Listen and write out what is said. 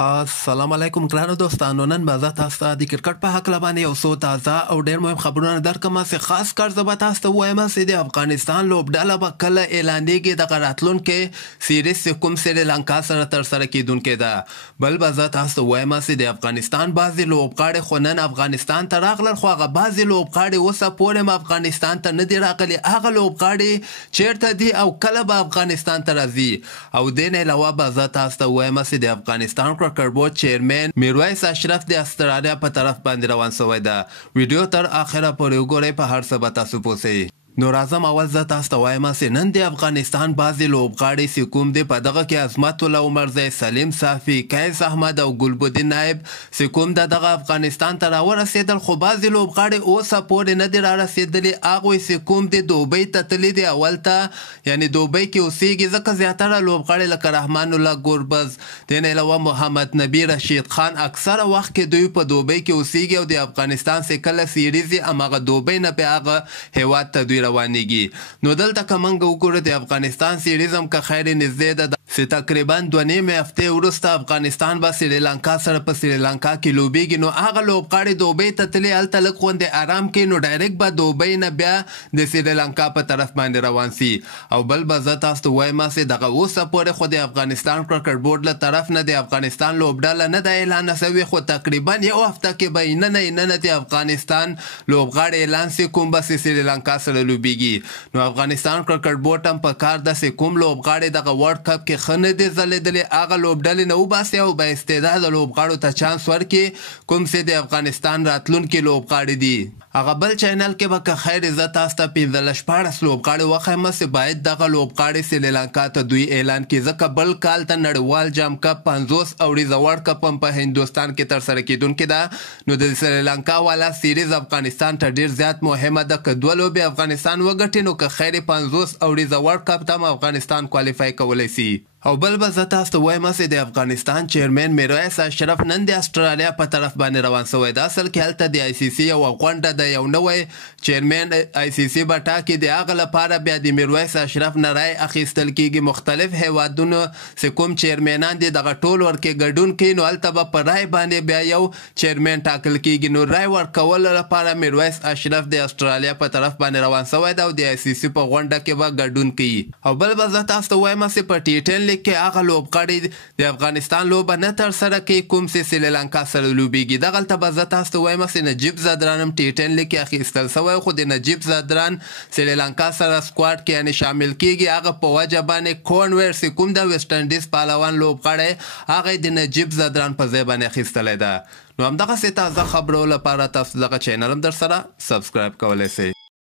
السلام علیکم ګرانو دوستانو. نن به زه تاسو ته د کرکټ په هکله باندې یو څو تازه او ډېر مهم خبرونه درکړم چې خاص کار زه به تاسو ته ووایم چې د افغانستان لوبډله به کله اعلانېږي دغه راتلونکې سیریز چې کوم سریلانکا سره ترسره کیدونکی ده. بل به زه تاسو ته ووایم چې د افغانستان بعضې لوبغاړي خو نن افغانستان ته راغلل، خو هغه بعضې لوبغاړي اوسه پورې هم افغانستان ته نه دي راغلي. هغه لوبغاړي چیرته دي او کله به افغانستان ته راځي؟ او دې نه علاوه به زه تاسو ته ووایم چې د افغانستان کرکټ بورډ چیرمن میرویس اشرف د استرالیا په طرف باندې روان شوی ده. ویډیو تر اخره پورې وګورئ، په هر څه به تاسو پوه شئ. نو راځم اول زه تاسو ته وایم چې نن د افغانستان بعضې لوبغاړي چې کوم دی په دغه کې عظمت الله عمرزی، سلیم صافي، قیس احمد او ګلبدین نایب چې کوم د دغه افغانستان ته راورسېدل، خو بعضې لوبغاړي اوسه پورې نه دي رارسېدلي. هغوی چې کوم دی دوبۍ ته تللي دي، اول ته یعنې دوبۍ کې اوسېږي، ځکه زیاتره لوبغاړي لکه رحمان الله ګوربز، دې نه علاوه محمد نبي، رشید خان، اکثره وخت کې دوی په دوبۍ کې اوسېږي او د افغانستان چې کله سیریز یې هماغه دوبۍ نه بیا هغه هېواد ته دوی روانېږي. نو دلته که موږ وګورو د افغانستان سیریز هم که خیر نږدې ده چې تقریبا 2.5 هفتې وروسته افغانستان به سریلانکا سره په سریلانکا کې لوبېږي. نو هغه لوبغاړي دوبۍ ته تللي، هلته لږ غوندې ارام کوي، نو ډایرکټ به دوبۍ نه بیا د سریلانکا په طرف باندې روان سي. او بل به زه تاسو ته وایم چې دغه اوسه پورې خو د افغانستان کرکټ بورډ له طرف نه د افغانستان لوبډله نه ده اعلان شوې، خو تقریبا یو هفته کې به ننه د افغانستان لوبغاړي اعلان سي کوم به سریلانکا سره لوبېږي. نو افغانستان کرکټ بورډ هم په کار ده چې کوم لوبغاړي دغه ورلډ کپ کې ښه نه دي ځلېدلي، هغه لوبډلې نه وباسي او با استعداده لوبغاړو ته چانس ورکړي کوم چې د افغانستان راتلونکي لوبغاړي دي. هغه بل چینل کې به که خیر زه تاسو ته 15-16 لوبغاړي وښیم چې باید دغه لوبغاړي سریلانکا ته دوی اعلان کړي، ځکه بل کال ته نړیوال جام کپ 50 اوریزه ورلډ کپ هم په هندوستان کې ترسره کیدونکې ده. نو د سریلانکا والا سیریز افغانستان ته ډیر زیات مهمه ده. که دوه لوبې افغانستان وګټي نو که خیر 50 اوریزه ورلډ کپ ته هم افغانستان کوالیفای کولی سي. او بل به زه تاسو ته وایم چې د افغانستان چیرمن میرویس اشرف نن د استرالیا په طرف باندې روان شوی ده. اصل کې هلته د ICC یوه غونډه د یو نوی چیرمن ICC به ټاکي، د هغه لپاره بیا د میرویس اشرف نه رای اخیستل کیږي. مختلف هیوادونو چې کوم چیرمنان دي دغه ټول ورکې ګډون کوي، نو هلته به په رای باندې بیا یو چیرمن ټاکل کیږي. نو رای ورکولو لپاره میرویس اشرف د استرالیا په طرف باندې روان شوی ده او د ICC په غونډه کې به ګډون کوي. او بل به زه تاسو ته وایم چې په T10 لیګ کې هغه لوبغاړي د افغانستان لوبه نه ترسره کوي کوم چې سریلانکا سره لوبېږي. دغلته به زه تاسو ته وایم چې نجیب زادران هم T10 لیګ کې اخیستل شوی، خو د نجیب زادران سریلانکا سره سکواډ کې یعنې شامل کیږي. هغه په وجه باندې کونویر چې کوم د ویسټ انډیز پهلوان لوبغاړی هغه د نجیب زادران په ځای باندې اخیستلی ده. نو همدغسې تازه خبرو لپاره تاسو دغه چینل هم در سره سبسکرایب کولی شئ.